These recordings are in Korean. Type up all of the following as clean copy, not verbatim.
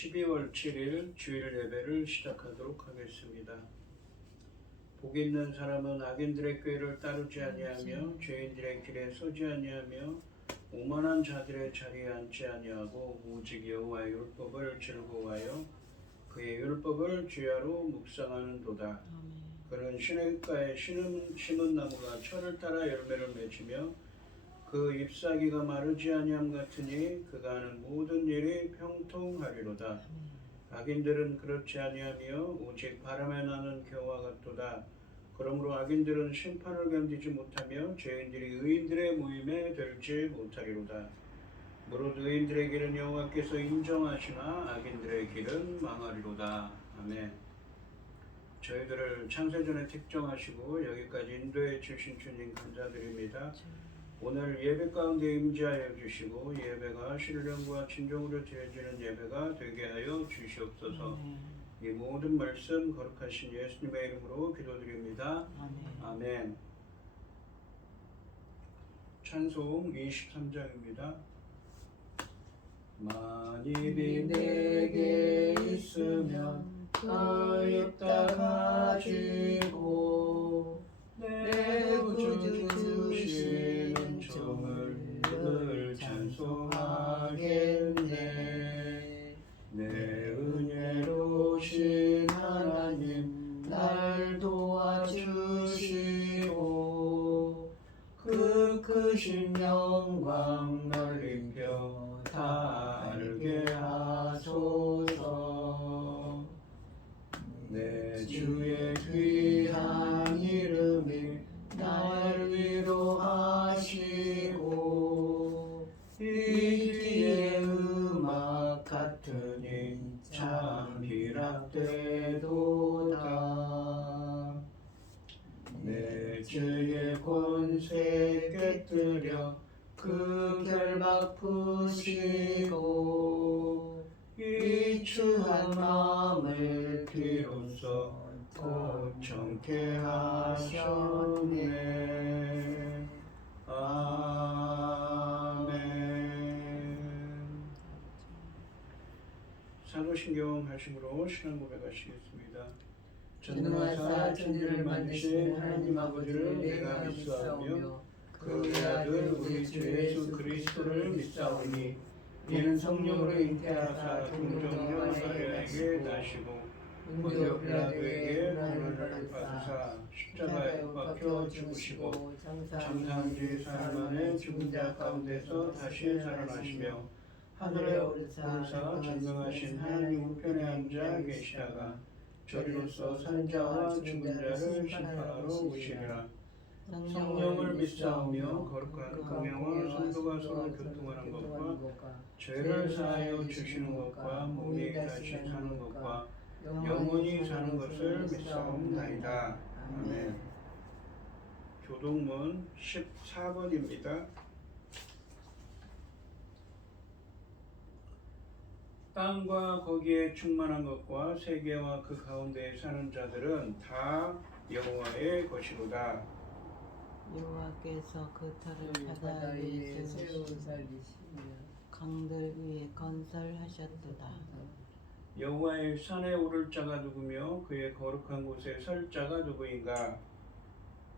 12월 7일 주일 예배를 시작하도록 하겠습니다. 복 있는 사람은 악인들의 꾀를 따르지 아니하며 죄인들의 길에 서지 아니하며 오만한 자들의 자리에 앉지 아니하고 오직 여호와의 율법을 즐거워하여 그의 율법을 주야로 묵상하는도다. 그는 시냇가에 심은 나무가 철을 따라 열매를 맺으며 그 잎사귀가 마르지 아니함 같으니 그가 하는 모든 일이 평통하리로다. 악인들은 그렇지 아니하며 오직 바람에 나는 겨와 같도다. 그러므로 악인들은 심판을 견디지 못하며 죄인들이 의인들의 모임에 들지 못하리로다. 무릇 의인들의 길은 여호와께서 인정하시나 악인들의 길은 망하리로다. 아멘. 저희들을 창세전에 택정하시고 여기까지 인도해 주신 주님 감사드립니다. 오늘 예배 가운데 임재하여 주시고 예배가 신령과 진정으로 드려지는 예배가 되게 하여 주시옵소서. 이 모든 말씀 거룩하신 예수님의 이름으로 기도드립니다. 아멘. 찬송 23장입니다. 만입이 내게 있으면 가입다 가지고 내 구주 주시는 종을 늘 찬송하겠네. 내 은혜로우신 하나님 날 도와주시고 그 크신 영광 넓혀 다 알게 하소서. 내 주의 귀한 이름이 날 위로하시고 이 귀의 음악 같으니 참 희락되도다. 내 죄의 권세 깨뜨려 그 결박 푸시고 이 추한 마음을 비로소 고청케 하셨네. 아멘. 사도신경 하심으로 신앙 고백하시겠습니다. 전능하사 천지를 만드신 하나님 아버지를 내가 믿사오며 그 외아들 우리 주 예수 그리스도를 믿사오니 이는 성령으로 잉태하사 동정녀 마리아에게 나시고 본디오 빌라도에게 고난을 받으사 십자가에 못 박혀 죽으시고 장사한 지 사흘 만에 죽은 자 가운데서 다시 살아나시며 하늘에 오르사 전능하신 하나님 우편에 앉아 계시다가 저리로서 산 자와 죽은 자를 심판하러 오시리라. 성령을 믿사오며 거룩한 공회와 성도가 서로 교통하는 것과 죄를 사하여 주시는 것과 몸이 다시 사는 것과 영원히 사는 것을 믿사옵나이다. 아멘. 교동문 14번입니다. 땅과 거기에 충만한 것과 세계와 그 가운데에 사는 자들은 다 여호와의 것이로다. 여호와께서 그 터를 바다 위에 세우시며 강들 위에 건설하셨도다. 여호와의 산에 오를 자가 누구며 그의 거룩한 곳에 설 자가 누구인가?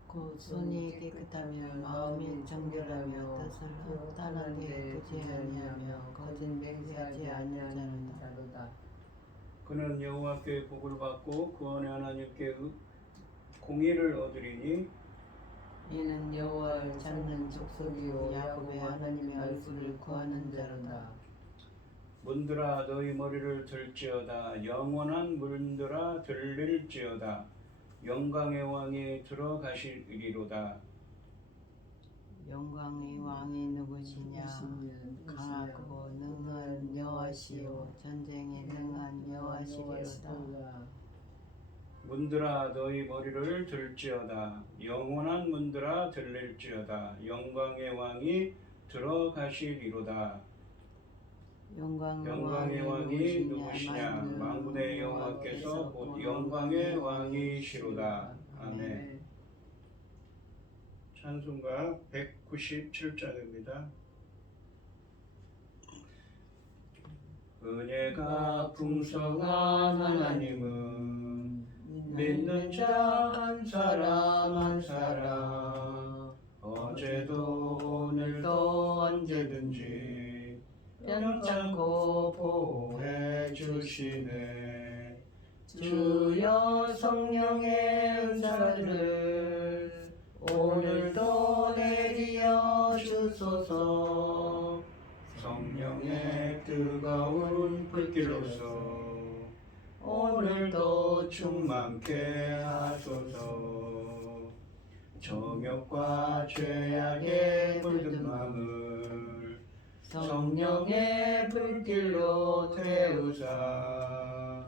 곧 손이 깨끗하며 마음이 정결하며 뜻을 헛다르게 꾸지 아니하며 거짓 맹세하지 아니하는 자로다. 그는 여호와께 복을 받고 구원의 하나님께 공의를 얻으리니 이는 여호와를 찾는 족속이요 야곱의 하나님의 얼굴을 구하는 자로다. 문들아 너희 머리를 들지어다. 영원한 문들아 들릴지어다. 영광의 왕이 들어가시리로다. 영광의 왕이 누구시냐? 강하고 능한 여호와시요 전쟁에 능한 여호와시리로다. 문들아 너희 머리를 들지어다. 영원한 문들아 들릴지어다. 영광의 왕이 들어가시리로다. 영광의 왕이 누구시냐? 만군의 여호와께서 곧 영광의 왕이시로다. 아멘. 찬송가 197장입니다. 은혜가 풍성한 하나님은 믿는 자 한 사람 한 사람 어제도 오늘도 언제든지 변찮고 보호해 주시네. 주여 성령의 은사들을 오늘도 내리어 주소서. 성령의 뜨거운 불길로서 오늘도 충만케 하소서. 정욕과 죄악에 물든 마음을 성령의 불길로 태우사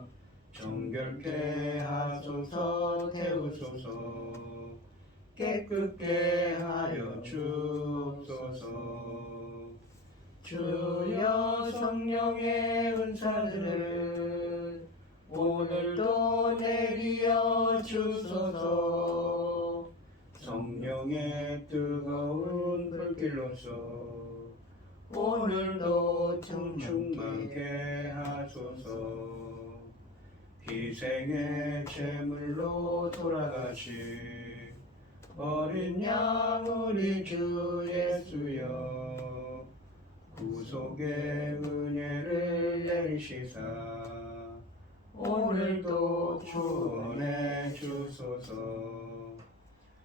정결케 하소서. 태우소서. 깨끗게 하여 주옵소서. 주여 성령의 은사들을 오늘도 내리어 주소서. 성령의 뜨거운 불길로서 오늘도 충만케 하소서. 희생의 제물로 돌아가신 어린 양 우리 주 예수여 구속의 은혜를 내리시사 오늘도 구원해 주소서.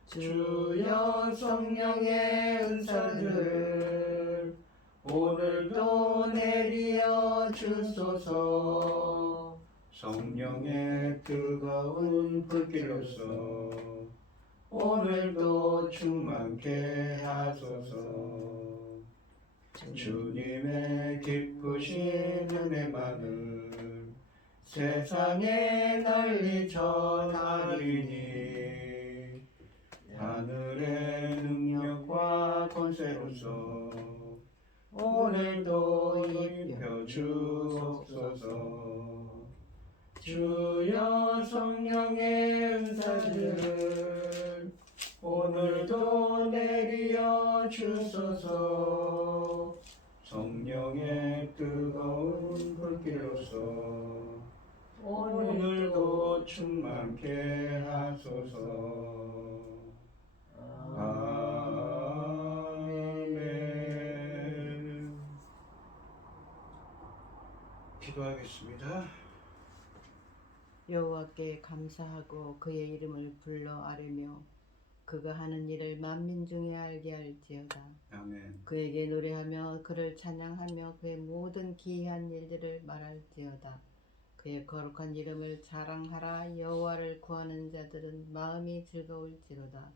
주여 성령의 은사들을 오늘도 내리어 주소서. 성령의 뜨거운 불길로서 오늘도 충만케 하소서. 주님의 기쁘신 은혜만을 세상에 널리 전하리니 하늘의 능력과 권세로서 오늘도 입혀 주옵소서. 주여 성령의 은사들을 오늘도 내리어 주소서. 성령의 뜨거운 불길로서 오늘도 충만케 하소서. 아멘. 기도하겠습니다. 여호와께 감사하고 그의 이름을 불러 아뢰며 그가 하는 일을 만민 중에 알게 할지어다. 아멘. 그에게 노래하며 그를 찬양하며 그의 모든 기이한 일들을 말할지어다. 그의 거룩한 이름을 자랑하라. 여호와를 구하는 자들은 마음이 즐거울지로다.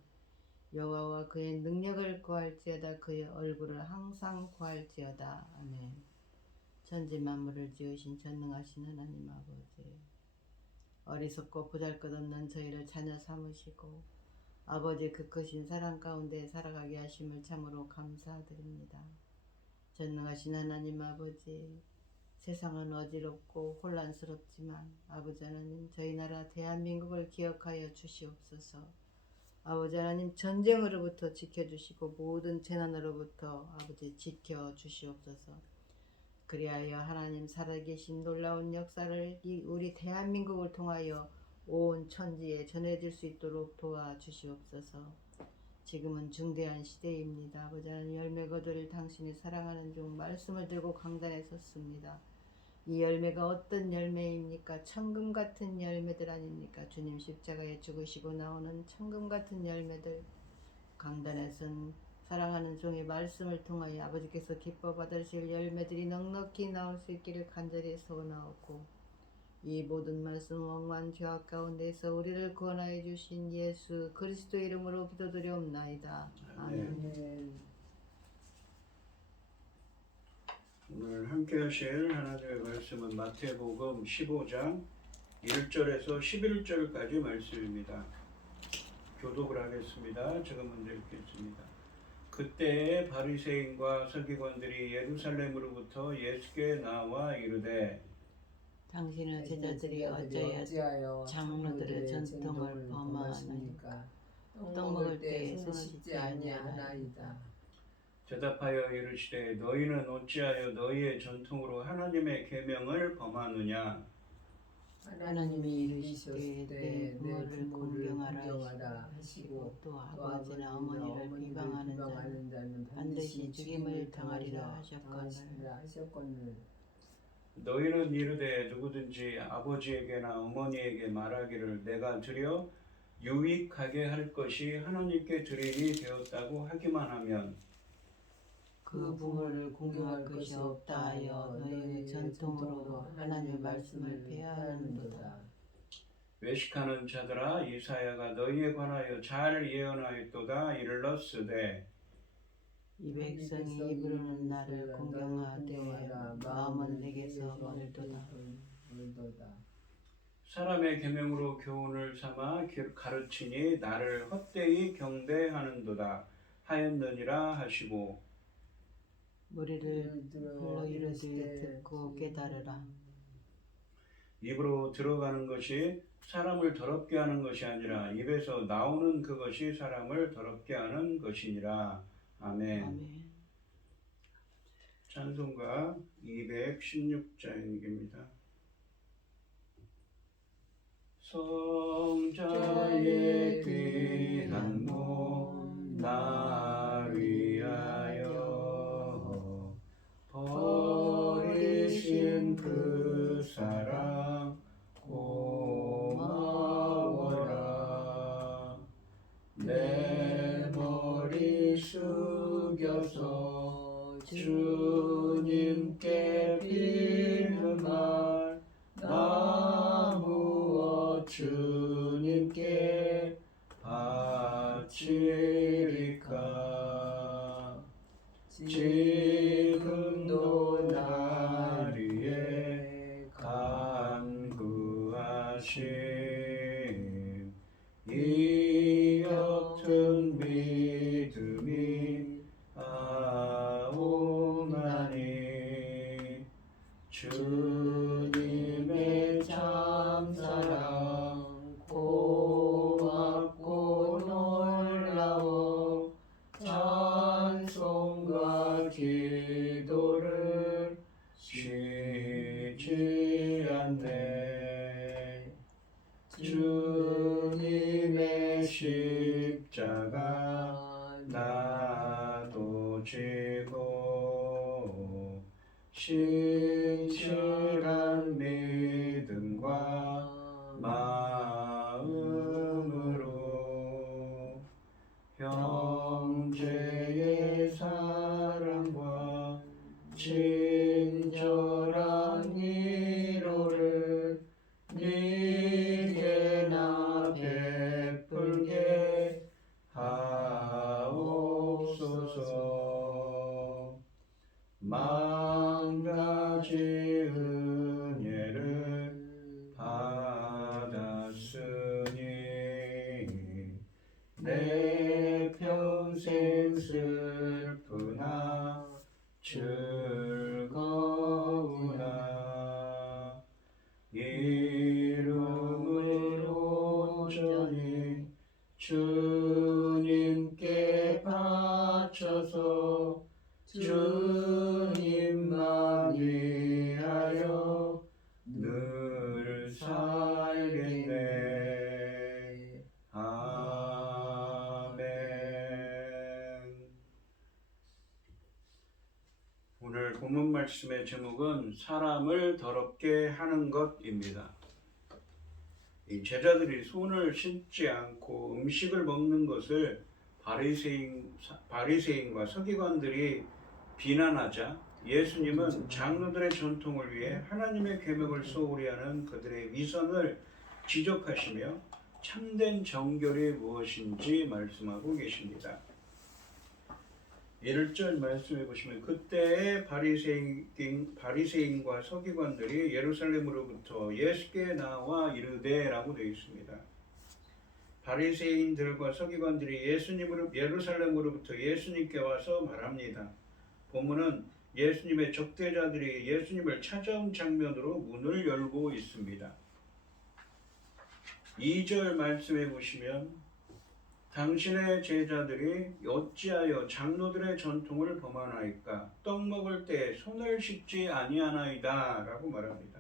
여호와와 그의 능력을 구할지어다. 그의 얼굴을 항상 구할지어다. 아멘. 천지 만물을 지으신 전능하신 하나님 아버지, 어리석고 보잘것없는 저희를 자녀 삼으시고 아버지 그 크신 사랑 가운데 살아가게 하심을 참으로 감사드립니다. 전능하신 하나님 아버지, 세상은 어지럽고 혼란스럽지만 아버지 하나님 저희 나라 대한민국을 기억하여 주시옵소서. 아버지 하나님 전쟁으로부터 지켜주시고 모든 재난으로부터 아버지 지켜주시옵소서. 그리하여 하나님 살아계신 놀라운 역사를 우리 대한민국을 통하여 온 천지에 전해질 수 있도록 도와주시옵소서. 지금은 중대한 시대입니다. 아버지 하나님 열매 거둘 당신이 사랑하는 종 말씀을 들고 강단에 섰습니다. 이 열매가 어떤 열매입니까? 천금 같은 열매들 아닙니까? 주님 십자가에 죽으시고 나오는 천금 같은 열매들, 강단에 선 사랑하는 종의 말씀을 통하여 아버지께서 기뻐 받으실 열매들이 넉넉히 나올 수 있기를 간절히 소원하옵고, 이 모든 말씀 억만 죄악 가운데서 우리를 구원하여 주신 예수 그리스도 이름으로 기도드리옵나이다. 아멘. 오늘 함께 하실 하나님의 말씀은 마태복음 15장 1절에서 11절까지 말씀입니다. 교독을 하겠습니다. 제가 먼저 읽겠습니다. 그때에 바리새인과 서기관들이 예루살렘으로부터 예수께 나와 이르되 당신의 제자들이 어찌하여 장로들의 전통을 범하나이까? 떡 먹을 때 손을 씻지 아니하나이다. 대답하여 이르시되 너희는 어찌하여 너희의 전통으로 하나님의 계명을 범하느냐. 하나님이 이르시되 내 부모를 공경하라 공경하라 하시고 또 아버지나 어머니를 비방하는 자는 반드시 죽임을 당하리라 하셨거늘 너희는 이르되 누구든지 아버지에게나 어머니에게 말하기를 내가 드려 유익하게 할 것이 하나님께 드림이 되었다고 하기만 하면 그 부모를 공경할 것이 없다 하여 너희의 전통으로 하나님의 말씀을 폐하는도다. 외식하는 자들아 이사야가 너희에 관하여 잘 예언하였도다. 이르렀으되 이 백성이 부르는 나를 공경하되 마음은 내게서 멀도다. 사람의 계명으로 교훈을 삼아 가르치니 나를 헛되이 경배하는도다 하였느니라 하시고 머리를 불러 이르되 듣고 깨달으라. 입으로 들어가는 것이 사람을 더럽게 하는 것이 아니라 입에서 나오는 그것이 사람을 더럽게 하는 것이니라. 아멘. 아멘. 찬송가 216장입니다. 성자의 귀한 몸 나 위하여 버리신 그 사랑 고마워라. 내 머리 숙여서 주님께 빌는 말 나무어 주님께 바치리까. 지금도 날 위해 간구하심 이 옅은 믿음이 아오나니 주님의 참사랑 고맙고 놀라워 찬송과 기도를 쉬지 않네. 주님의 십자가 나도 지고 신실한 믿음과 마음으로 형제의 사랑과 친절한 위로를 네게나 베풀게 하옵소서. 만 가지 은혜를 받았으니 내 평생 슬프나 즐거우나 이름을 온전히 주님께 바쳐서 주님만 위하여 늘 살겠네. 아멘. 오늘 본문 말씀의 제목은 사람을 더럽게 하는 것입니다. 이 제자들이 손을 씻지 않고 음식을 먹는 것을 바리새인과 서기관들이 비난하자 예수님은 장로들의 전통을 위해 하나님의 계명을 소홀히 하는 그들의 위선을 지적하시며 참된 정결이 무엇인지 말씀하고 계십니다. 1절 말씀해 보시면 그때의 바리새인과 서기관들이 예루살렘으로부터 예수께 나와 이르되 라고 되어 있습니다. 바리새인들과 서기관들이 예루살렘으로부터 예수님께 와서 말합니다. 본문은 예수님의 적대자들이 예수님을 찾아온 장면으로 문을 열고 있습니다. 2절 말씀해 보시면 당신의 제자들이 어찌하여 장로들의 전통을 범하나이까? 떡 먹을 때 손을 씻지 아니하나이다 라고 말합니다.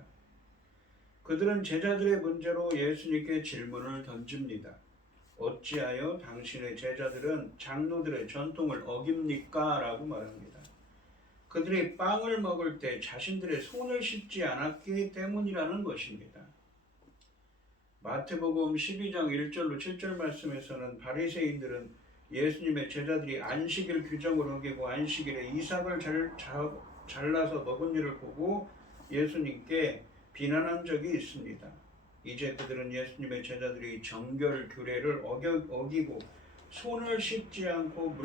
그들은 제자들의 문제로 예수님께 질문을 던집니다. 어찌하여 당신의 제자들은 장로들의 전통을 어깁니까? 라고 말합니다. 그들이 빵을 먹을 때 자신들의 손을 씻지 않았기 때문이라는 것입니다. 마태복음 12장 1절로 7절 말씀에서는 바리새인들은 예수님의 제자들이 안식일 규정을 어기고 안식일에 이삭을 잘라서 먹은 일을 보고 예수님께 비난한 적이 있습니다. 이제 그들은 예수님의 제자들이 정결 규례를 어기고 손을 씻지 않고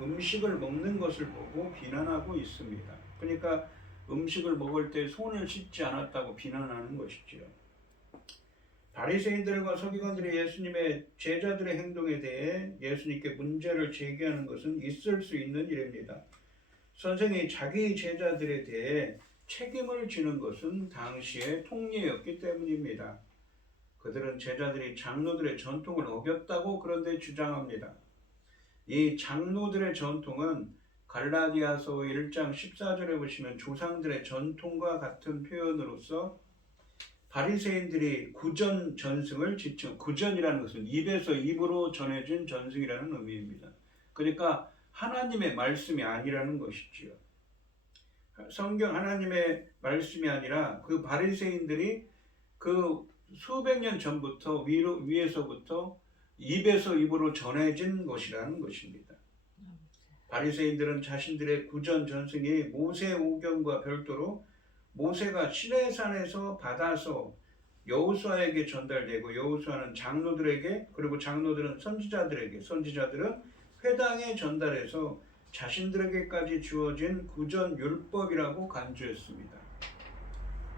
음식을 먹는 것을 보고 비난하고 있습니다. 그러니까 음식을 먹을 때 손을 씻지 않았다고 비난하는 것이지요. 바리새인들과 서기관들이 예수님의 제자들의 행동에 대해 예수님께 문제를 제기하는 것은 있을 수 있는 일입니다. 선생이 자기 제자들에 대해 책임을 지는 것은 당시의 통례였기 때문입니다. 그들은 제자들이 장로들의 전통을 어겼다고 그런데 주장합니다. 이 장로들의 전통은 갈라디아서 1장 14절에 보시면 조상들의 전통과 같은 표현으로서 바리새인들이 구전 전승을 구전이라는 것은 입에서 입으로 전해진 전승이라는 의미입니다. 그러니까 하나님의 말씀이 아니라는 것이지요. 성경 하나님의 말씀이 아니라 그 바리새인들이 그 수백 년 전부터 위에서부터 입에서 입으로 전해진 것이라는 것입니다. 바리새인들은 자신들의 구전 전승이 모세 오경과 별도로 모세가 시내산에서 받아서 여호수아에게 전달되고 여호수아는 장로들에게 그리고 장로들은 선지자들에게 선지자들은 회당에 전달해서 자신들에게까지 주어진 구전 율법이라고 간주했습니다.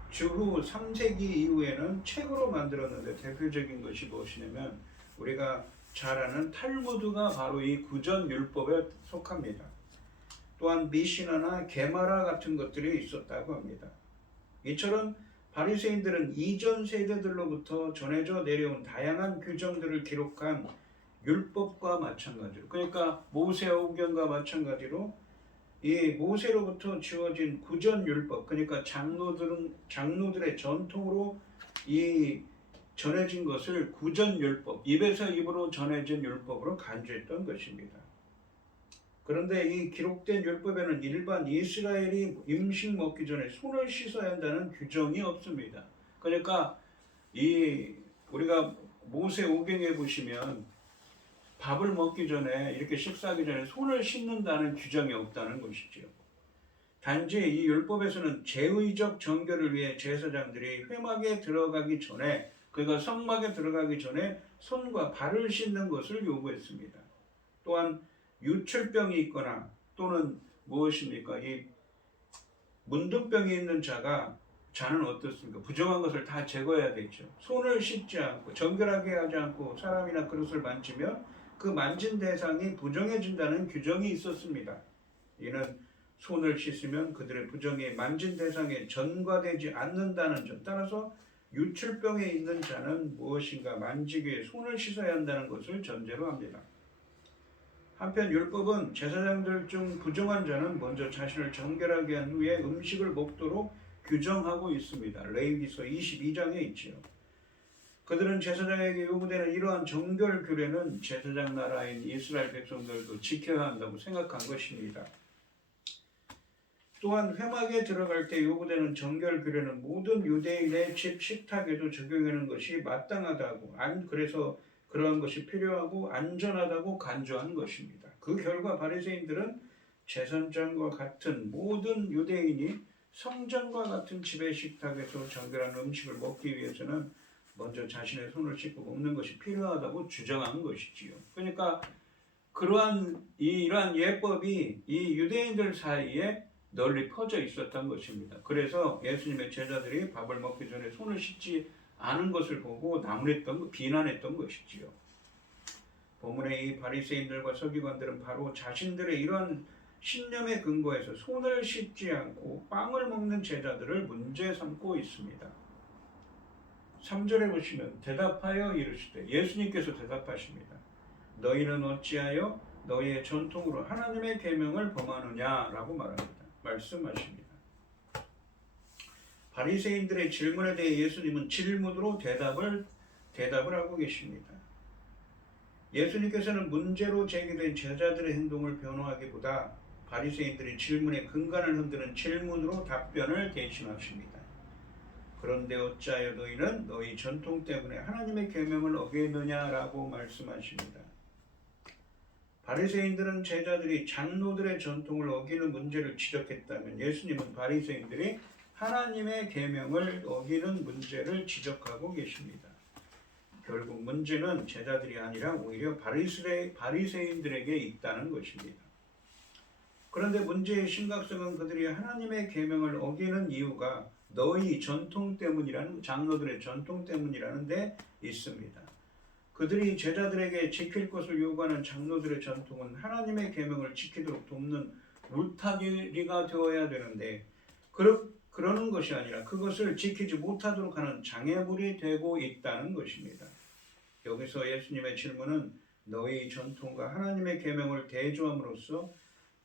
주후 3세기 이후에는 책으로 만들었는데 대표적인 것이 무엇이냐면 우리가 잘 아는 탈무드가 바로 이 구전 율법에 속합니다. 또한 미시나나 게마라 같은 것들이 있었다고 합니다. 이처럼 바리새인들은 이전 세대들로부터 전해져 내려온 다양한 규정들을 기록한 율법과 마찬가지로 그러니까 모세오경과 마찬가지로 이 모세로부터 주어진 구전 율법 그러니까 장로들의 전통으로 이 전해진 것을 구전 율법 입에서 입으로 전해진 율법으로 간주했던 것입니다. 그런데 이 기록된 율법에는 일반 이스라엘이 음식 먹기 전에 손을 씻어야 한다는 규정이 없습니다. 그러니까 우리가 모세오경에 보시면 밥을 먹기 전에 이렇게 식사하기 전에 손을 씻는다는 규정이 없다는 것이죠. 단지 이 율법에서는 제의적 정결을 위해 제사장들이 회막에 들어가기 전에 그러니까 성막에 들어가기 전에 손과 발을 씻는 것을 요구했습니다. 또한 유출병이 있거나 또는 무엇입니까? 이 문둥병이 있는 자는 어떻습니까? 부정한 것을 다 제거해야 되죠. 손을 씻지 않고 정결하게 하지 않고 사람이나 그릇을 만지면 그 만진 대상이 부정해진다는 규정이 있었습니다. 이는 손을 씻으면 그들의 부정이 만진 대상에 전가되지 않는다는 점. 따라서 유출병에 있는 자는 무엇인가 만지기 위해 손을 씻어야 한다는 것을 전제로 합니다. 한편 율법은 제사장들 중 부정한 자는 먼저 자신을 정결하게 한 후에 음식을 먹도록 규정하고 있습니다. 레위기서 22장에 있지요. 그들은 제사장에게 요구되는 이러한 정결 규례는 제사장 나라인 이스라엘 백성들도 지켜야 한다고 생각한 것입니다. 또한 회막에 들어갈 때 요구되는 정결 규례는 모든 유대인의 집 식탁에도 적용하는 것이 마땅하다고 그래서 그러한 것이 필요하고 안전하다고 간주한 것입니다. 그 결과 바리새인들은 제사장과 같은 모든 유대인이 성전과 같은 집의 식탁에서 정결한 음식을 먹기 위해서는 먼저 자신의 손을 씻고 먹는 것이 필요하다고 주장한 것이지요. 그러니까 이러한 예법이 이 유대인들 사이에 널리 퍼져 있었던 것입니다. 그래서 예수님의 제자들이 밥을 먹기 전에 손을 씻지 않은 것을 보고 비난했던 것이지요. 본문의 이 바리새인들과 서기관들은 바로 자신들의 이러한 신념에 근거해서 손을 씻지 않고 빵을 먹는 제자들을 문제 삼고 있습니다. 3절에 보시면 대답하여 이르시되 예수님께서 대답하십니다. 너희는 어찌하여 너희의 전통으로 하나님의 계명을 범하느냐라고 말씀하십니다. 바리새인들의 질문에 대해 예수님은 질문으로 대답을 하고 계십니다. 예수님께서는 문제로 제기된 제자들의 행동을 변호하기보다 바리새인들의 질문의 근간을 흔드는 질문으로 답변을 대신하십니다. 그런데 어찌하여 너희는 너희 전통 때문에 하나님의 계명을 어기느냐라고 말씀하십니다. 바리새인들은 제자들이 장로들의 전통을 어기는 문제를 지적했다면 예수님은 바리새인들이 하나님의 계명을 어기는 문제를 지적하고 계십니다. 결국 문제는 제자들이 아니라 오히려 바리새인들에게 있다는 것입니다. 그런데 문제의 심각성은 그들이 하나님의 계명을 어기는 이유가 너희 전통 때문이라는, 장로들의 전통 때문이라는 데 있습니다. 그들이 제자들에게 지킬 것을 요구하는 장로들의 전통은 하나님의 계명을 지키도록 돕는 울타리가 되어야 되는데 그러는 것이 아니라 그것을 지키지 못하도록 하는 장애물이 되고 있다는 것입니다. 여기서 예수님의 질문은 너희 전통과 하나님의 계명을 대조함으로써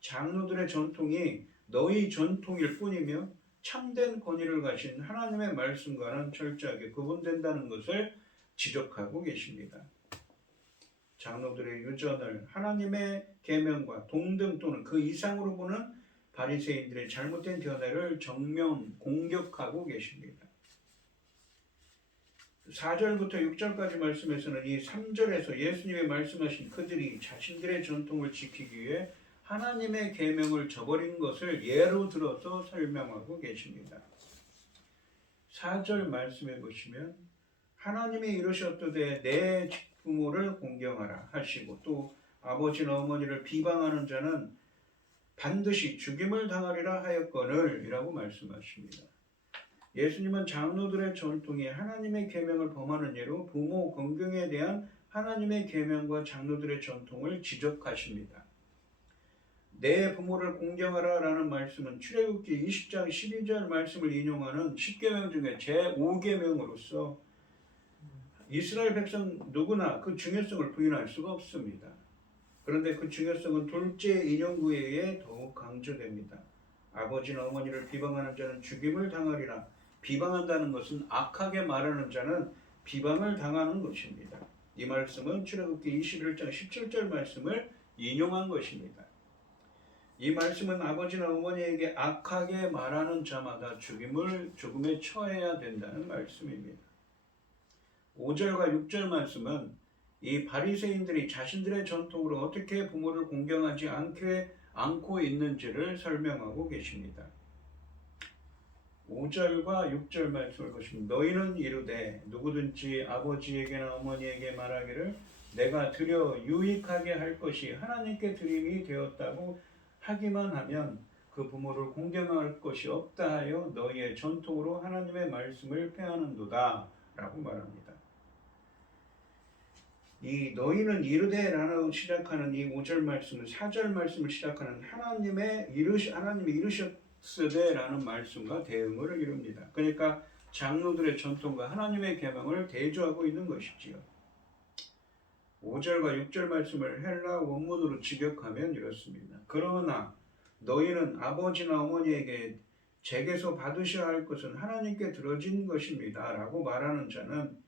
장로들의 전통이 너희 전통일 뿐이며 참된 권위를 가진 하나님의 말씀과는 철저하게 구분된다는 것을 지적하고 계십니다. 장로들의 유전을 하나님의 계명과 동등 또는 그 이상으로 보는 바리새인들의 잘못된 견해를 정면 공격하고 계십니다. 4절부터 6절까지 말씀에서는 이 3절에서 예수님이 말씀하신 그들이 자신들의 전통을 지키기 위해 하나님의 계명을 저버린 것을 예로 들어서 설명하고 계십니다. 4절 말씀해 보시면 하나님이 이르셨도되 내 부모를 공경하라 하시고 또 아버지나 어머니를 비방하는 자는 반드시 죽임을 당하리라 하였거늘 이라고 말씀하십니다. 예수님은 장로들의 전통이 하나님의 계명을 범하는 예로 부모 공경에 대한 하나님의 계명과 장로들의 전통을 지적하십니다. 내 부모를 공경하라 라는 말씀은 출애굽기 20장 12절 말씀을 인용하는 10계명 중에 제5계명으로서 이스라엘 백성 누구나 그 중요성을 부인할 수가 없습니다. 그런데 그 중요성은 둘째 인용구에 의해 더욱 강조됩니다. 아버지나 어머니를 비방하는 자는 죽임을 당하리라. 비방한다는 것은 악하게 말하는 자는 비방을 당하는 것입니다. 이 말씀은 출애굽기 21장 17절 말씀을 인용한 것입니다. 이 말씀은 아버지나 어머니에게 악하게 말하는 자마다 죽음에 처해야 된다는 말씀입니다. 5절과 6절 말씀은 이 바리새인들이 자신들의 전통으로 어떻게 부모를 공경하지 않고 있는지를 설명하고 계십니다. 5절과 6절 말씀을 보시면 너희는 이르되 누구든지 아버지에게나 어머니에게 말하기를 내가 드려 유익하게 할 것이 하나님께 드림이 되었다고 하기만 하면 그 부모를 공경할 것이 없다 하여 너희의 전통으로 하나님의 말씀을 폐하는도다 라고 말합니다. 이 너희는 이르되라고 시작하는 이 5절 말씀은 4절 말씀을 시작하는 하나님이 이르셨으되라는 말씀과 대응을 이룹니다. 그러니까 장로들의 전통과 하나님의 계명을 대조하고 있는 것이지요. 5절과 6절 말씀을 헬라 원문으로 직역하면 이렇습니다. 그러나 너희는 아버지나 어머니에게 제게서 받으셔야 할 것은 하나님께 들어진 것입니다 라고 말하는 자는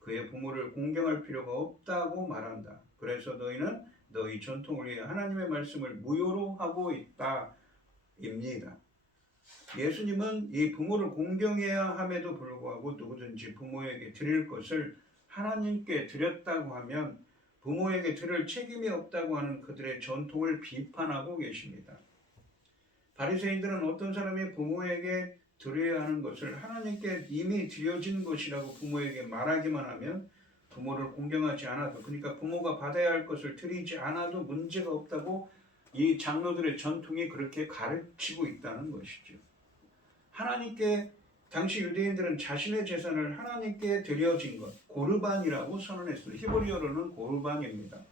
그의 부모를 공경할 필요가 없다고 말한다. 그래서 너희는 너희 전통을 위해 하나님의 말씀을 무효로 하고 있다 입니다. 예수님은 이 부모를 공경해야 함에도 불구하고 누구든지 부모에게 드릴 것을 하나님께 드렸다고 하면 부모에게 드릴 책임이 없다고 하는 그들의 전통을 비판하고 계십니다. 바리새인들은 어떤 사람이 부모에게 드려야 하는 것을 하나님께 이미 드려진 것이라고 부모에게 말하기만 하면 부모를 공경하지 않아도, 그러니까 부모가 받아야 할 것을 드리지 않아도 문제가 없다고 이 장로들의 전통이 그렇게 가르치고 있다는 것이죠. 하나님께 당시 유대인들은 자신의 재산을 하나님께 드려진 것, 고르반이라고 선언했어요. 히브리어로는 고르반입니다.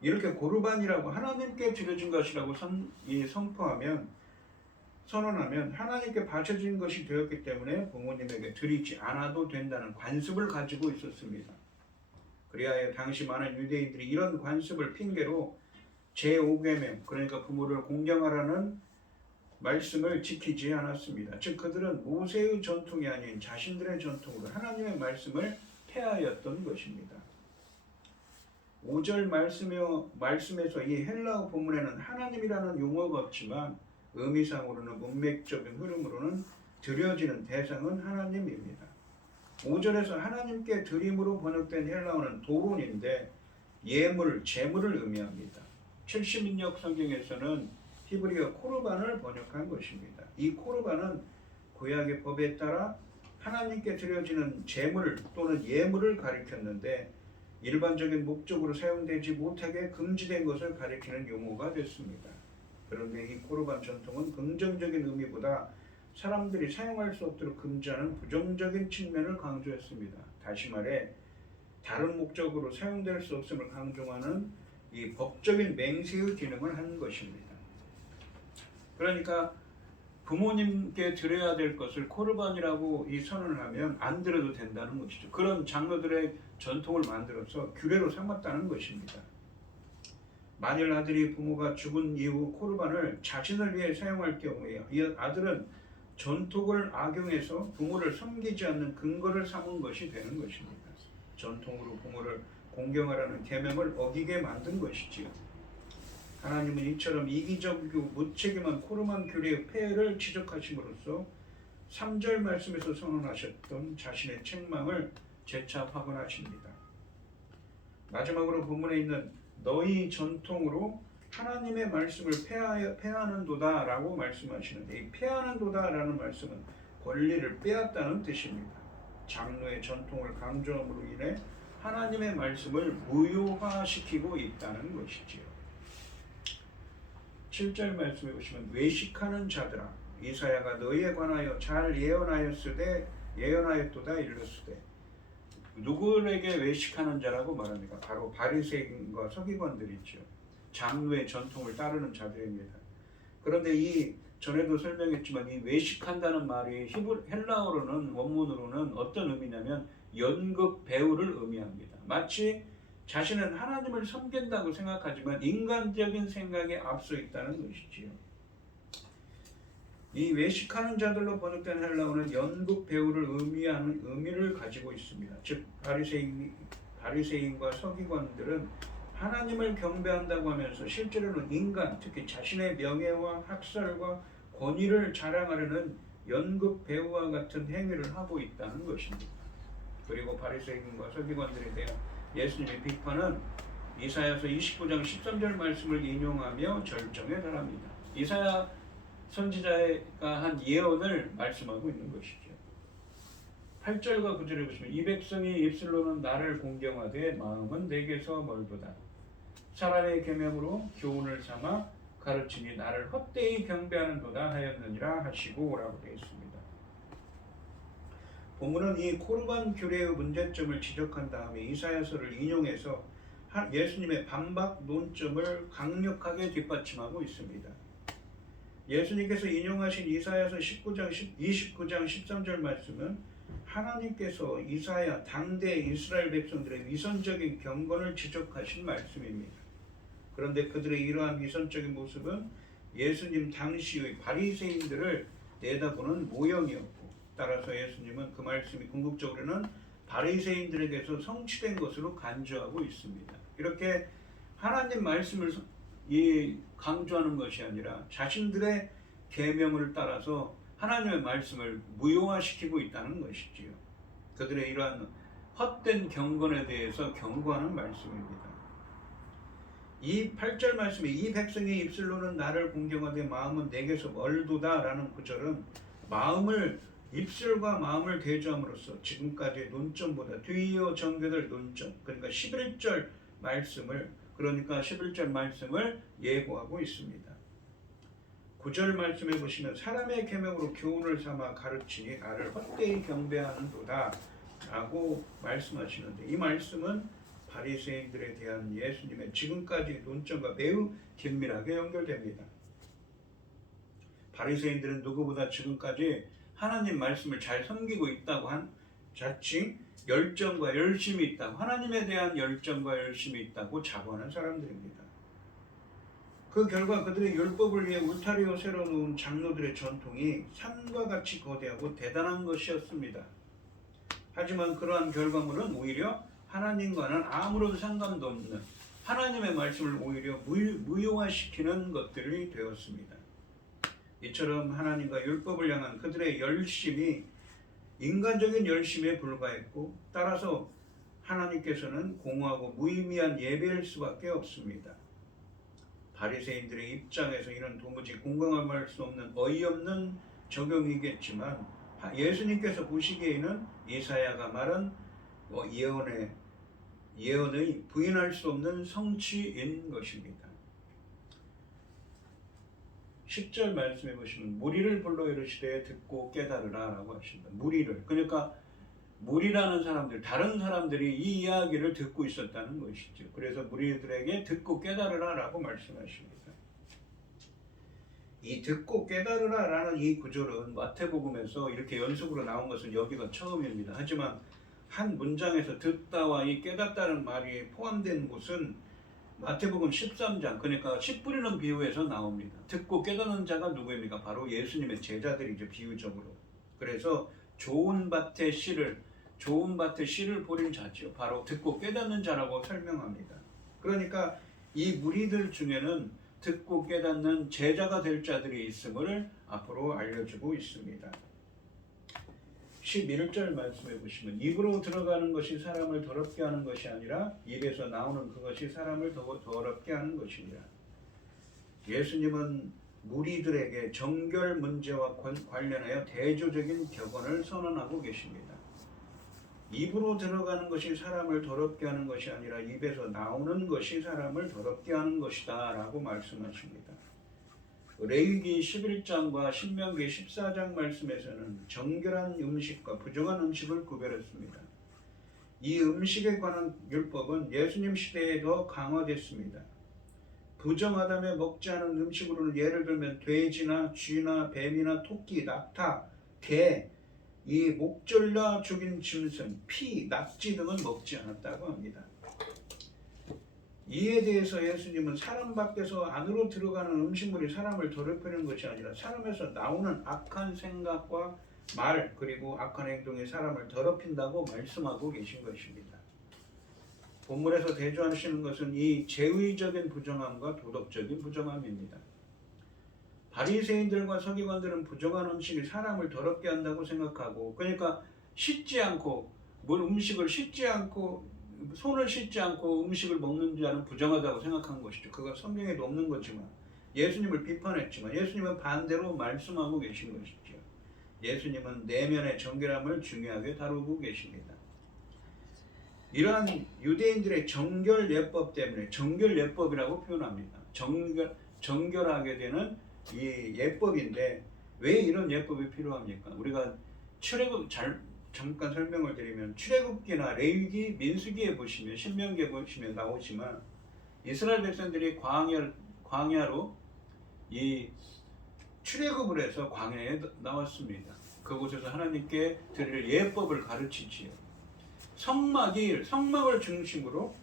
이렇게 고르반이라고 하나님께 드려진 것이라고 선언하면 하나님께 바쳐진 것이 되었기 때문에 부모님에게 드리지 않아도 된다는 관습을 가지고 있었습니다. 그리하여 당시 많은 유대인들이 이런 관습을 핑계로 제5계명, 그러니까 부모를 공경하라는 말씀을 지키지 않았습니다. 즉 그들은 모세의 전통이 아닌 자신들의 전통으로 하나님의 말씀을 폐하였던 것입니다. 5절 말씀에서 이 헬라어 본문에는 하나님이라는 용어가 없지만 의미상으로는 문맥적인 흐름으로는 드려지는 대상은 하나님입니다. 5절에서 하나님께 드림으로 번역된 헬라어는 도론인데 예물, 제물을 의미합니다. 70인역 성경에서는 히브리어 코르반을 번역한 것입니다. 이 코르반은 구약의 법에 따라 하나님께 드려지는 제물 또는 예물을 가리켰는데 일반적인 목적으로 사용되지 못하게 금지된 것을 가리키는 용어가 됐습니다. 그런데 이 코르반 전통은 긍정적인 의미보다 사람들이 사용할 수 없도록 금지하는 부정적인 측면을 강조했습니다. 다시 말해 다른 목적으로 사용될 수 없음을 강조하는 이 법적인 맹세의 기능을 하는 것입니다. 그러니까 부모님께 드려야 될 것을 코르반이라고 이 선언을 하면 안 드려도 된다는 것이죠. 그런 장로들의 전통을 만들어서 규례로 삼았다는 것입니다. 만일 아들이 부모가 죽은 이후 코르반을 자신을 위해 사용할 경우에 이 아들은 전통을 악용해서 부모를 섬기지 않는 근거를 삼은 것이 되는 것입니다. 전통으로 부모를 공경하라는 계명을 어기게 만든 것이지요. 하나님은 이처럼 이기적이고 무책임한 코르반 규례의 폐해를 지적하심으로써 3절 말씀에서 선언하셨던 자신의 책망을 재차 확언하십니다. 마지막으로 본문에 있는 너희 전통으로 하나님의 말씀을 폐하는도다 라고 말씀하시는데 이 폐하는도다 라는 말씀은 권리를 빼앗다는 뜻입니다. 장로의 전통을 강조함으로 인해 하나님의 말씀을 무효화시키고 있다는 것이지요. 7절 말씀에 보시면 외식하는 자들아 이사야가 너희에 관하여 잘 예언하였도다 일렀으되 누구에게 외식하는 자라고 말합니까? 바로 바리새인과 서기관들이죠. 장로의 전통을 따르는 자들입니다. 그런데 이 전에도 설명했지만 이 외식한다는 말이 헬라어로는 원문으로는 어떤 의미냐면 연극 배우를 의미합니다. 마치 자신은 하나님을 섬긴다고 생각하지만 인간적인 생각에 앞서 있다는 것이지요. 이 외식하는 자들로 번역된 헬라어는 연극 배우를 의미하는 의미를 가지고 있습니다. 즉 바리새인과 서기관들은 하나님을 경배한다고 하면서 실제로는 인간, 특히 자신의 명예와 학살과 권위를 자랑하려는 연극 배우와 같은 행위를 하고 있다는 것입니다. 그리고 바리새인과 서기관들에 대한 예수님의 비판은 이사야서 29장 13절 말씀을 인용하며 절정에 달합니다. 이사야 선지자가 한 예언을 말씀하고 있는 것이죠. 8절과 9절에 보시면 이 백성이 입술로는 나를 공경하되 마음은 내게서 멀도다. 사람의 계명으로 교훈을 삼아 가르치니 나를 헛되이 경배하는도다 하였느니라 하시고 라고 되어 있습니다. 본문은 이 코르반 규례의 문제점을 지적한 다음에 이사야서를 인용해서 예수님의 반박 논점을 강력하게 뒷받침하고 있습니다. 예수님께서 인용하신 이사야서 29장 13절 말씀은 하나님께서 이사야 당대 이스라엘 백성들의 위선적인 경건을 지적하신 말씀입니다. 그런데 그들의 이러한 위선적인 모습은 예수님 당시의 바리새인들을 내다보는 모형이었고 따라서 예수님은 그 말씀이 궁극적으로는 바리새인들에게서 성취된 것으로 간주하고 있습니다. 이렇게 하나님 말씀을 강조하는 것이 아니라 자신들의 계명을 따라서 하나님의 말씀을 무효화시키고 있다는 것이지요. 그들의 이러한 헛된 경건에 대해서 경고하는 말씀입니다. 이 8절 말씀에 이 백성의 입술로는 나를 공경하되 마음은 내게서 멀도다 라는 구절은 입술과 마음을 대조함으로써 지금까지의 논점보다 뒤이어 전개될 논점, 그러니까 11절 말씀을 예고하고 있습니다. 9절 말씀에 보시면 사람의 계명으로 교훈을 삼아 가르치니 나를 헛되이 경배하는도다 라고 말씀하시는데 이 말씀은 바리새인들에 대한 예수님의 지금까지 논점과 매우 긴밀하게 연결됩니다. 바리새인들은 누구보다 지금까지 하나님 말씀을 잘 섬기고 있다고 한 자칭 열정과 열심이 있다. 하나님에 대한 열정과 열심이 있다고 자부하는 사람들입니다. 그 결과 그들의 율법을 위해 울타리로 세워놓은 장로들의 전통이 산과 같이 거대하고 대단한 것이었습니다. 하지만 그러한 결과물은 오히려 하나님과는 아무런 상관도 없는 하나님의 말씀을 오히려 무효화시키는 것들이 되었습니다. 이처럼 하나님과 율법을 향한 그들의 열심이 인간적인 열심에 불과했고, 따라서 하나님께서는 공허하고 무의미한 예배일 수밖에 없습니다. 바리새인들의 입장에서 이는 도무지 공감할 수 없는 어이없는 적용이겠지만, 예수님께서 보시기에는 이사야가 말한 예언의 부인할 수 없는 성취인 것입니다. 10절 말씀해 보시면 무리를 불러 이르시되 듣고 깨달으라 라고 하십니다. 무리를, 그러니까 무리라는 사람들, 다른 사람들이 이 이야기를 듣고 있었다는 것이죠. 그래서 무리들에게 듣고 깨달으라 라고 말씀하십니다. 이 듣고 깨달으라 라는 이 구절은 마태복음에서 이렇게 연속으로 나온 것은 여기가 처음입니다. 하지만 한 문장에서 듣다와 이 깨닫다는 말이 포함된 곳은 마태복음 13장, 그러니까 씨 뿌리는 비유에서 나옵니다. 듣고 깨닫는 자가 누구입니까? 바로 예수님의 제자들이죠, 비유적으로. 그래서 좋은 밭에 씨를 뿌린 자죠. 바로 듣고 깨닫는 자라고 설명합니다. 그러니까 이 무리들 중에는 듣고 깨닫는 제자가 될 자들이 있음을 앞으로 알려주고 있습니다. 11절 말씀해 보시면 입으로 들어가는 것이 사람을 더럽게 하는 것이 아니라 입에서 나오는 그것이 사람을 더럽게 하는 것이니라. 예수님은 무리들에게 정결 문제와 관련하여 대조적인 격언을 선언하고 계십니다. 입으로 들어가는 것이 사람을 더럽게 하는 것이 아니라 입에서 나오는 것이 사람을 더럽게 하는 것이다 라고 말씀하십니다. 레위기 11장과 신명기 14장 말씀에서는 정결한 음식과 부정한 음식을 구별했습니다. 이 음식에 관한 율법은 예수님 시대에 더 강화됐습니다. 부정하다며 먹지 않은 음식으로는 예를 들면 돼지나 쥐나 뱀이나 토끼, 낙타, 개, 이 목졸라 죽인 짐승, 피, 낙지 등은 먹지 않았다고 합니다. 이에 대해서 예수님은 사람 밖에서 안으로 들어가는 음식물이 사람을 더럽히는 것이 아니라 사람에서 나오는 악한 생각과 말, 그리고 악한 행동이 사람을 더럽힌다고 말씀하고 계신 것입니다. 본문에서 대조하시는 것은 이 제의적인 부정함과 도덕적인 부정함입니다. 바리새인들과 서기관들은 부정한 음식이 사람을 더럽게 한다고 생각하고, 그러니까 음식을 씻지 않고 손을 씻지 않고 음식을 먹는 자는 부정하다고 생각한 것이죠. 그가 성경에도 없는 거지만 예수님을 비판했지만 예수님은 반대로 말씀하고 계신 것이죠. 예수님은 내면의 정결함을 중요하게 다루고 계십니다. 이러한 유대인들의 정결 예법 때문에 정결 예법이라고 표현합니다. 정결하게 되는 이 예법인데 왜 이런 예법이 필요합니까? 우리가 출애굽 잠깐 설명을 드리면 출애굽기나 레위기, 민수기에 보시면 신명기에 보시면 나오지만 이스라엘 백성들이 광야로 이 출애굽을 해서 광야에 나왔습니다. 그곳에서 하나님께 드릴 예법을 가르치지요. 성막을 중심으로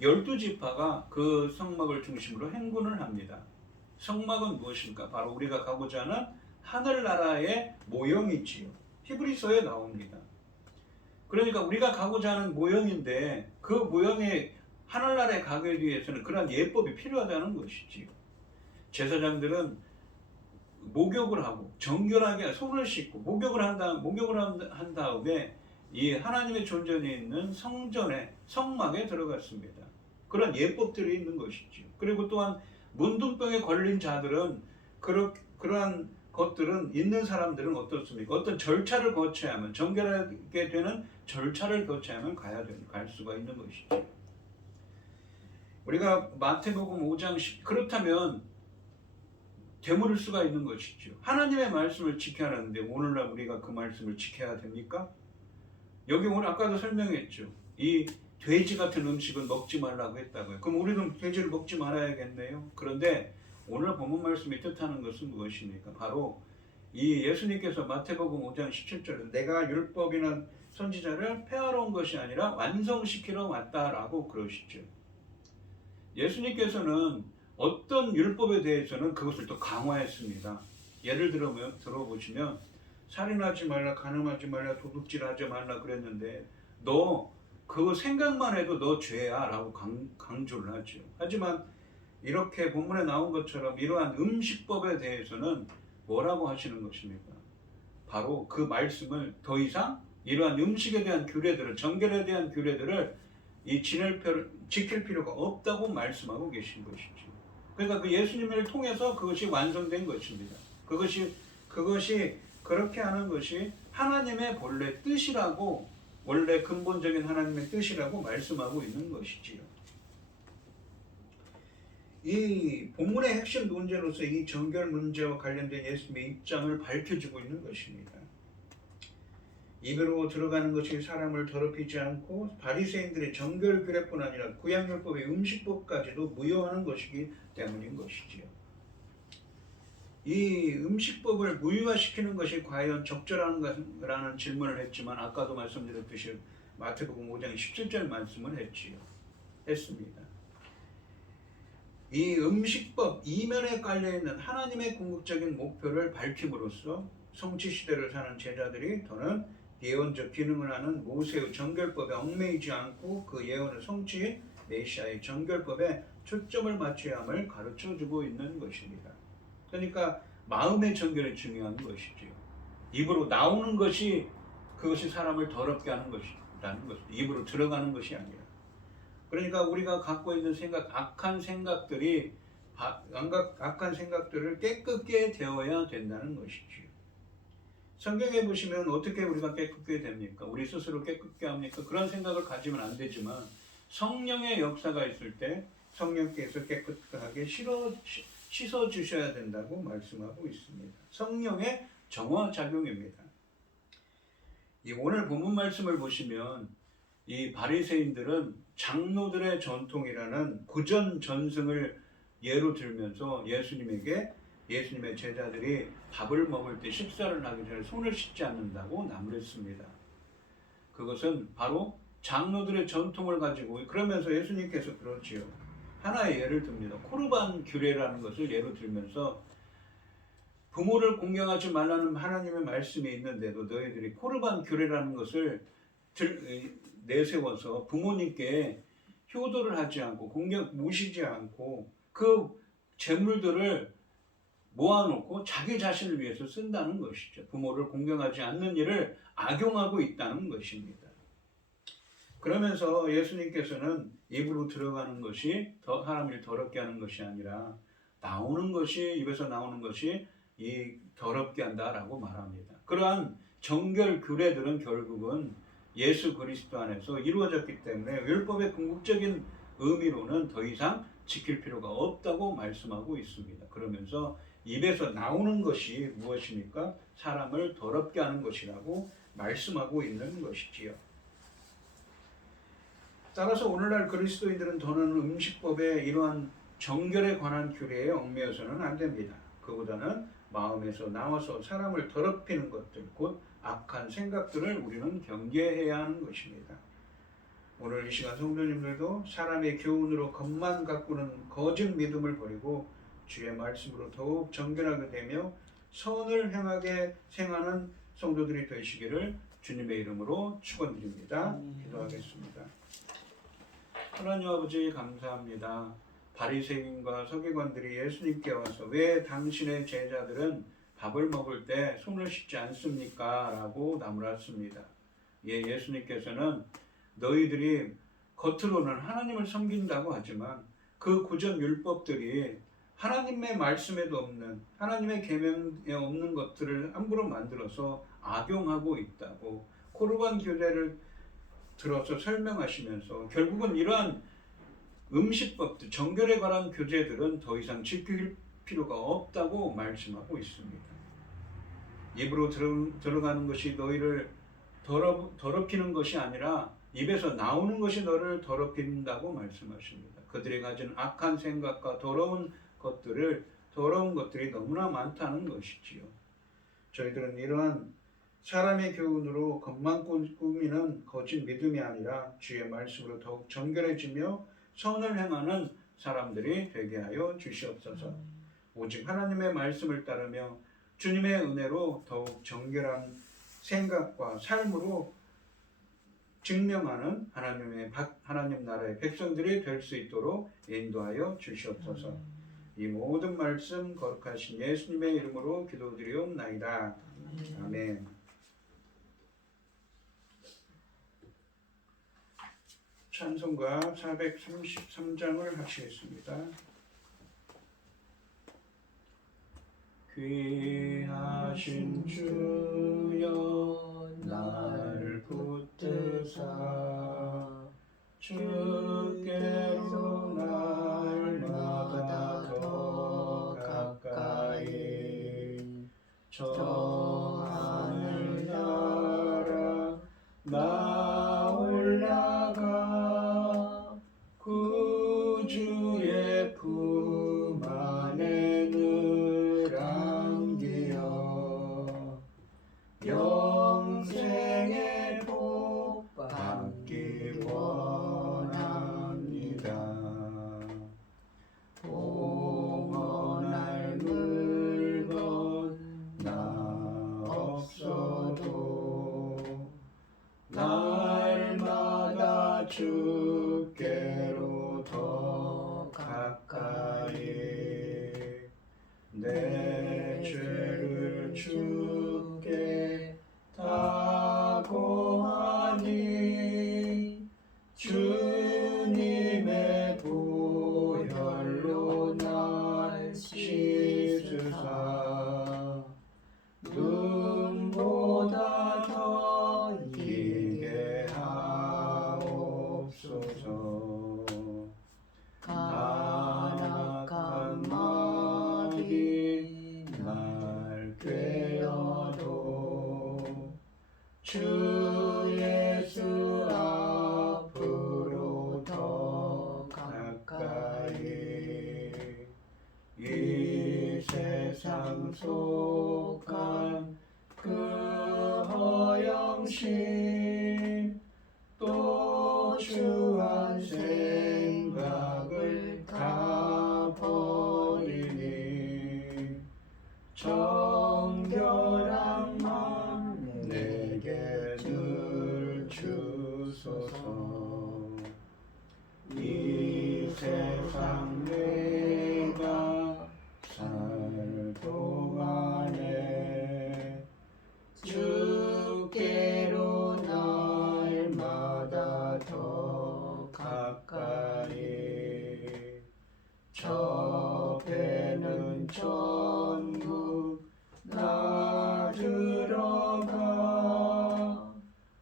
12지파가 그 성막을 중심으로 행군을 합니다. 성막은 무엇입니까? 바로 우리가 가고자 하는 하늘나라의 모형이지요. 히브리서에 나옵니다. 그러니까 우리가 가고자 하는 모형인데 그 모형에 하늘나라에 가기 위해서는 그러한 예법이 필요하다는 것이지요. 제사장들은 목욕을 하고 정결하게 손을 씻고 목욕을 한 다음에 이 하나님의 존전에 있는 성막에 들어갔습니다. 그런 예법들이 있는 것이지요. 그리고 또한 문둥병에 걸린 자들은 그러한 것들은 있는 사람들은 어떻습니까? 어떤 절차를 거쳐야만 정결하게 되는 절차를 거쳐야만 갈 수가 있는 것이죠. 우리가 마태복음 5장 10 그렇다면 되물을 수가 있는 것이죠. 하나님의 말씀을 지켜야 하는데 오늘날 우리가 그 말씀을 지켜야 됩니까? 여기 오늘 아까도 설명했죠. 이 돼지 같은 음식은 먹지 말라고 했다고요. 그럼 우리는 돼지를 먹지 말아야겠네요. 그런데 오늘 본문 말씀이 뜻하는 것은 무엇입니까? 바로 이 예수님께서 마태복음 5장 17절에 내가 율법이나 선지자를 폐하러 온 것이 아니라 완성시키러 왔다라고 그러시죠. 예수님께서는 어떤 율법에 대해서는 그것을 또 강화했습니다. 예를 들어보시면 살인하지 말라, 간음하지 말라, 도둑질하지 말라 그랬는데 너 그거 생각만 해도 너 죄야 라고 강조를 하죠. 하지만 이렇게 본문에 나온 것처럼 이러한 음식법에 대해서는 뭐라고 하시는 것입니까? 바로 그 말씀을 더 이상 이러한 음식에 대한 규례들을, 정결에 대한 규례들을 지킬 필요가 없다고 말씀하고 계신 것이죠. 그러니까 그 예수님을 통해서 그것이 완성된 것입니다. 그것이 그렇게 하는 것이 하나님의 본래 뜻이라고, 원래 근본적인 하나님의 뜻이라고 말씀하고 있는 것이지요. 이 본문의 핵심 논제로서 이 정결 문제와 관련된 예수님의 입장을 밝혀주고 있는 것입니다. 입으로 들어가는 것이 사람을 더럽히지 않고 바리새인들의 정결 규례뿐 아니라 구약율법의 음식법까지도 무효하는 것이기 때문인 것이지요. 이 음식법을 무효화시키는 것이 과연 적절한가라는 질문을 했지만 아까도 말씀드렸듯이 마태복음 5장 17절 말씀을 했습니다. 이 음식법 이면에 깔려있는 하나님의 궁극적인 목표를 밝힘으로써 성취시대를 사는 제자들이 더는 예언적 기능을 하는 모세의 정결법에 얽매이지 않고 그 예언을 성취인 메시아의 정결법에 초점을 맞춰야 함을 가르쳐주고 있는 것입니다. 그러니까 마음의 정결이 중요한 것이지요. 입으로 나오는 것이 그것이 사람을 더럽게 하는 것이라는 것입니다. 입으로 들어가는 것이 아니라. 그러니까 우리가 갖고 있는 악한 생각들을 깨끗게 되어야 된다는 것이지요. 성경에 보시면 어떻게 우리가 깨끗게 됩니까? 우리 스스로 깨끗게 합니까? 그런 생각을 가지면 안 되지만 성령의 역사가 있을 때 성령께서 깨끗하게 씻어주셔야 된다고 말씀하고 있습니다. 성령의 정화작용입니다. 이 오늘 본문 말씀을 보시면 이 바리새인들은 장로들의 전통이라는 구전 전승을 예로 들면서 예수님의 제자들이 밥을 먹을 때 식사를 하기 전에 손을 씻지 않는다고 나무랬습니다. 그것은 바로 장로들의 전통을 가지고, 그러면서 예수님께서 그렇지요. 하나의 예를 듭니다. 코르반 규례라는 것을 예로 들면서 부모를 공경하지 말라는 하나님의 말씀이 있는데도 너희들이 코르반 규례라는 것을 내세워서 부모님께 효도를 하지 않고 모시지 않고 그 재물들을 모아놓고 자기 자신을 위해서 쓴다는 것이죠. 부모를 공경하지 않는 일을 악용하고 있다는 것입니다. 그러면서 예수님께서는 입으로 들어가는 것이 사람을 더럽게 하는 것이 아니라 입에서 나오는 것이 더럽게 한다라고 말합니다. 그러한 정결 규례들은 결국은 예수 그리스도 안에서 이루어졌기 때문에 율법의 궁극적인 의미로는 더 이상 지킬 필요가 없다고 말씀하고 있습니다. 그러면서 입에서 나오는 것이 무엇입니까? 사람을 더럽게 하는 것이라고 말씀하고 있는 것이지요. 따라서 오늘날 그리스도인들은 더는 음식법의 이러한 정결에 관한 규례에 얽매여서는 안 됩니다. 그보다는 마음에서 나와서 사람을 더럽히는 것들, 곧 악한 생각들을 우리는 경계해야 하는 것입니다. 오늘 이 시간 성도님들도 사람의 교훈으로 겁만 가꾸는 거짓 믿음을 버리고 주의 말씀으로 더욱 정결하게 되며 선을 행하게 생하는 성도들이 되시기를 주님의 이름으로 축원드립니다. 기도하겠습니다. 하나님 아버지 감사합니다. 바리새인과 서기관들이 예수님께 와서 왜 당신의 제자들은 밥을 먹을 때 손을 씻지 않습니까? 라고 나무랐습니다. 예수님께서는 너희들이 겉으로는 하나님을 섬긴다고 하지만 그 구전 율법들이 하나님의 말씀에도 없는, 하나님의 계명에 없는 것들을 함부로 만들어서 악용하고 있다고 코르반 규례를 들어서 설명하시면서 결국은 이러한 음식법들, 정결에 관한 교제들은 더 이상 지킬 필요가 없다고 말씀하고 있습니다. 입으로 들어가는 것이 너희를 더럽히는 것이 아니라 입에서 나오는 것이 너를 더럽힌다고 말씀하십니다. 그들이 가진 악한 생각과 더러운 것들이 너무나 많다는 것이지요. 저희들은 이러한 사람의 교훈으로 겉만 꾸미는 거짓 믿음이 아니라 주의 말씀으로 더욱 정결해지며 선을 행하는 사람들이 되게 하여 주시옵소서. 오직 하나님의 말씀을 따르며 주님의 은혜로 더욱 정결한 생각과 삶으로 증명하는 하나님 나라의 백성들이 될 수 있도록 인도하여 주시옵소서. 이 모든 말씀 거룩하신 예수님의 이름으로 기도드리옵나이다. 아멘. 찬송가 433장을 하시겠습니다. 귀하신 주여 나를 붙드사 주께로 날마다 더 가까이 저 하늘 나라 나 올라가 구주의 품 안에 늘 안기어 영생의 복 받기 원합니다. 공헌할 물건 나 없어도 날마다 주께로 더 가까이 내 죄를 주께 다 고하니 주님의 보혈로 날 씻으사 눈보다 더 이게 하옵소서. 가락한 마귀 날 꿰어도 주 예수 앞으로 더 가까이 이 세상 속한 그 허영심 또 추한 생각을 다 버리니 정결한 마음 내게 늘 주소서. 이 세상 내가 살 동안에 주께로 날마다 더 가까이 저 배는 천국 나 들어가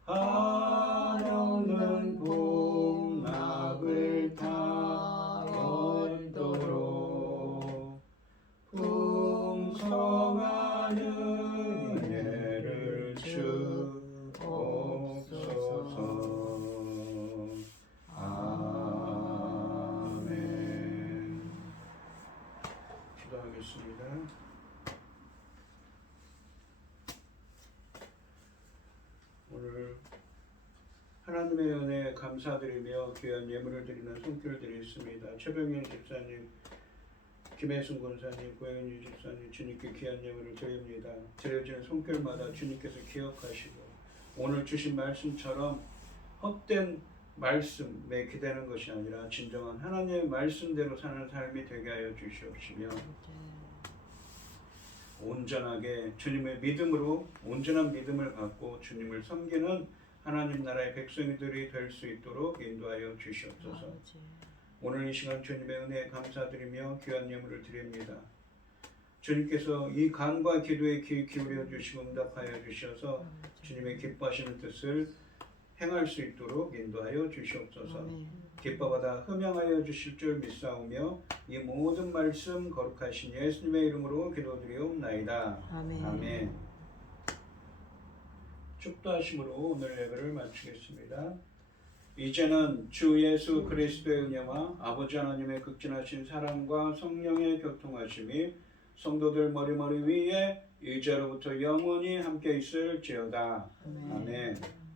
한없는 복락을 다 얻도록 풍성한 은혜를 주옵소서. 아멘. 기도하겠습니다. 오늘 하나님의 은혜에 감사드리며 귀한 예물을 드리는 손길을 드리겠습니다. 최병현 집사님, 김혜순 권사님, 고영윤 집사님, 주님께 귀한 예물을 드립니다. 드려지는 손길마다 주님께서 기억하시고 오늘 주신 말씀처럼 헛된 말씀에 기대는 것이 아니라 진정한 하나님의 말씀대로 사는 삶이 되게 하여 주시옵시며 온전하게 주님의 믿음으로 온전한 믿음을 갖고 주님을 섬기는 하나님 나라의 백성들이 될 수 있도록 인도하여 주시옵소서. 오늘 이 시간 주님의 은혜에 감사드리며 귀한 예물을 드립니다. 주님께서 이 간과 기도에 귀 기울여 주시고 응답하여 주셔서 주님의 기뻐하시는 뜻을 행할 수 있도록 인도하여 주시옵소서. 기뻐받아 흠양하여 주실 줄 믿사오며 이 모든 말씀 거룩하신 예수님의 이름으로 기도드리옵나이다. 아멘. 아멘. 축도하심으로 오늘 예배를 마치겠습니다. 이제는 주 예수 그리스도의 은혜와 아버지 하나님의 극진하신 사랑과 성령의 교통하심이 성도들 머리머리 위에 이제로부터 영원히 함께 있을지어다. 아멘. 아멘.